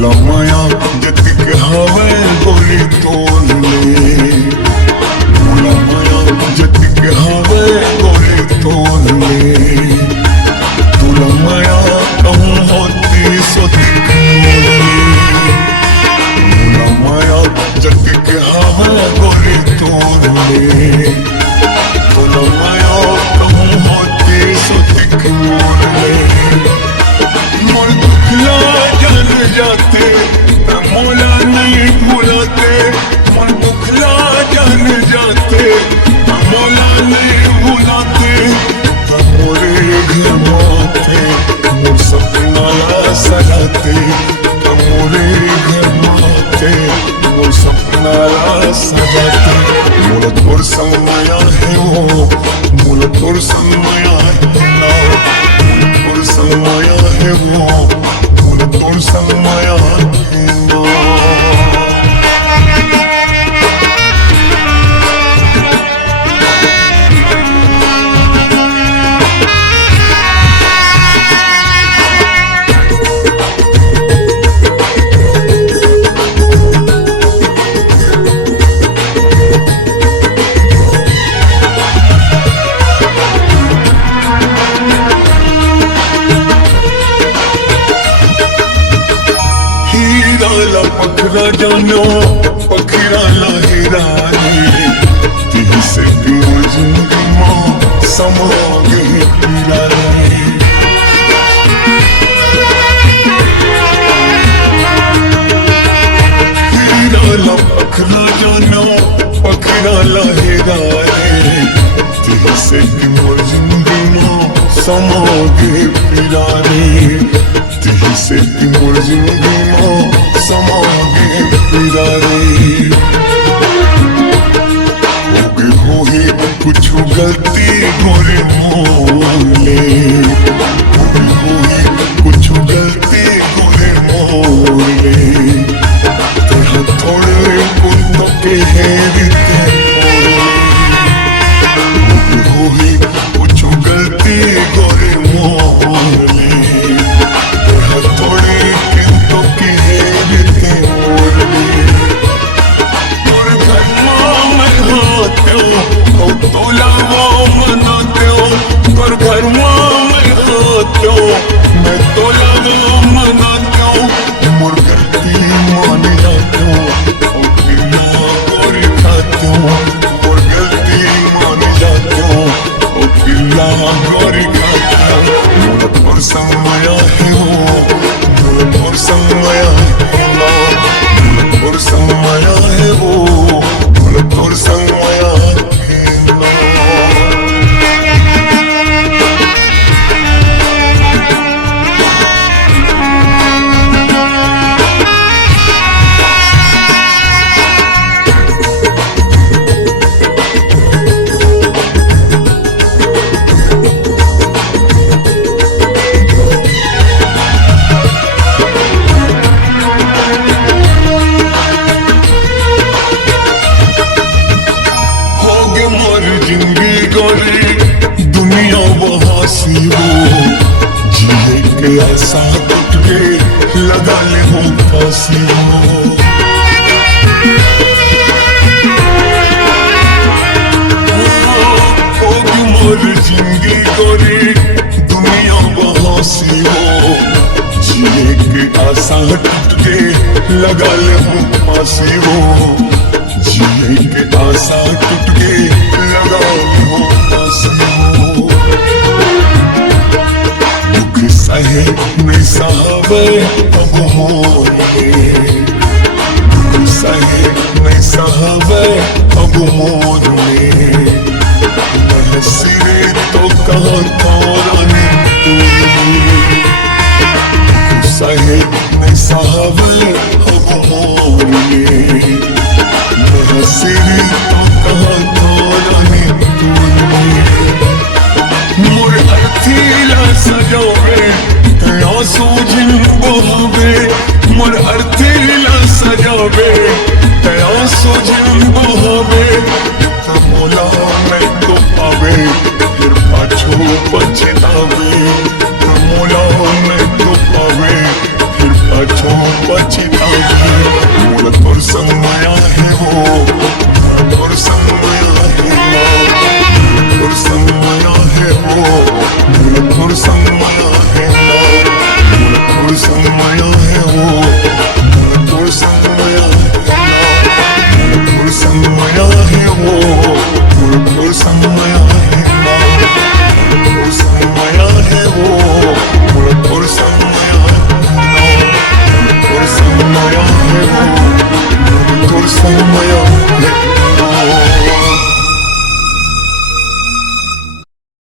मोला माया जतिक हवे गोली तोड़ले मोला माया जतिक हवे गोली तोड़ले तुला माया कहूँ होती सो दिख मोला माया जतिक हवे गोली तोड़ले तुला माया कहूँ होती सो दिख मोड़ले मोर दुखला जान जाते मोला नहीं भुलाते मोर दुखला जान जाते मोला नहीं भुलाते मोरे घर माते मोर सपना सजाते मोरे घर माते मोर सपना सजाते मोला तोर संग माया है वो मोला तोर संग माया है ना तोर संग माया है वो मोला तोर संग माया है ना पखरा जानो पखरा हीरा ती से जिंदगी मां समागे पीरा हीरा पखरा जानो पखरा हीरा ती से जिंदगी मां समागे पीरा ती से जिंदगी मां समागे पीरा होगी कुछ गलती गोरे मोले होगी कुछ गलती गोरे मोले तेरा थोड़े कुंदों के हेरते होगी कुछ गलती गोरे मोले तेरा थोड़े कुंदों के हेरते तोला वो मनाते हो कर घर में होते हो मैं तोला वो मनाते हो मोर गलती मान जाते हो पिल्ला गोरी खाते हो मोर गलती मान जाते हो पिल्ला गोरी खाते हो मोला तोर संग माया है वो मोला तोर संग माया है ना मोला तोर संग माया है वो मोला तोर संग माया दुनिया बहासी हो जिए के ऐसा टूट के लगा ले हो फांसी हो मोर जिंदगी गोरी दुनिया बहासी हो जिए के ऐसा टूट के लगा ले हो फांसी हो जिए के ऐसा टूट के लगा ले हो दुख सहे नहीं सहवे अब मोरे दुख सहे नहीं सहवे अब मोरे मैं सिरे तो कहाँ तोराने दुख सहे नहीं सहवे अब मोरे मैं सिरे तो कहाँ तोराने मोर अर्थीला सजावे आंसू जिन बहावे मोर अर्थीला सजावे आंसू जिन बहावे मोला मैं तो पावे फिर पाछो पछतावे मोला मैं तो पावे फिर पाछो पछ भूलखोर संग